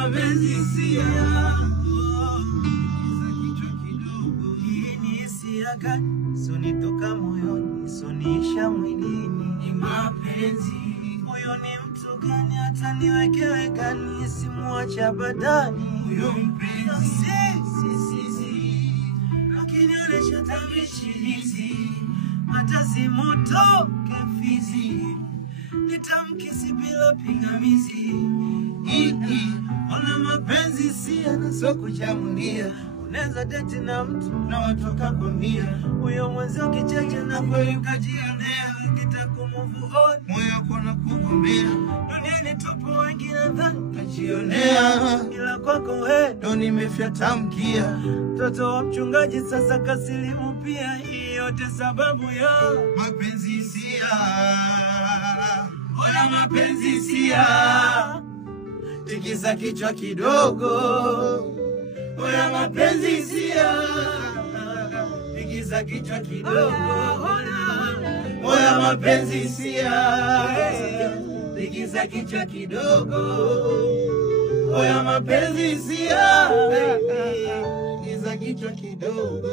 mapenzi hisia. Hii ni hisia gani? Sonitoka moyoni, soniisha mwilini. Ni mapenzi. Huyo ni mtu gani hata niwekewe gani? Simuacha badani. Huyo mpenzi. Akinionesha tabichinizi, hata simutoke fizi, nitamkisi bila pingamizi. Ona mapenzi hisia na soko chamulia. Unaweza date na mtu na watoka kwambia huyo mwenzio kicheche na kweli ukajionea. Kitakumove on moyo kona kugombea. Duniani tupo wengi nadhani kajionea, ila kwako wewe ndo nimefyatamkia. Mtoto wa mchungaji sasa kasilimu pia. Hii yote sababu ya mapenzi hisia. Ona mapenzi hisia. Tikisa kichwa kidogo. Oya mapenzi hisia. Tikisa kichwa kidogo. Oya mapenzi hisia. Tikisa kichwa kidogo. Oya mapenzi hisia. Tikisa kichwa kidogo.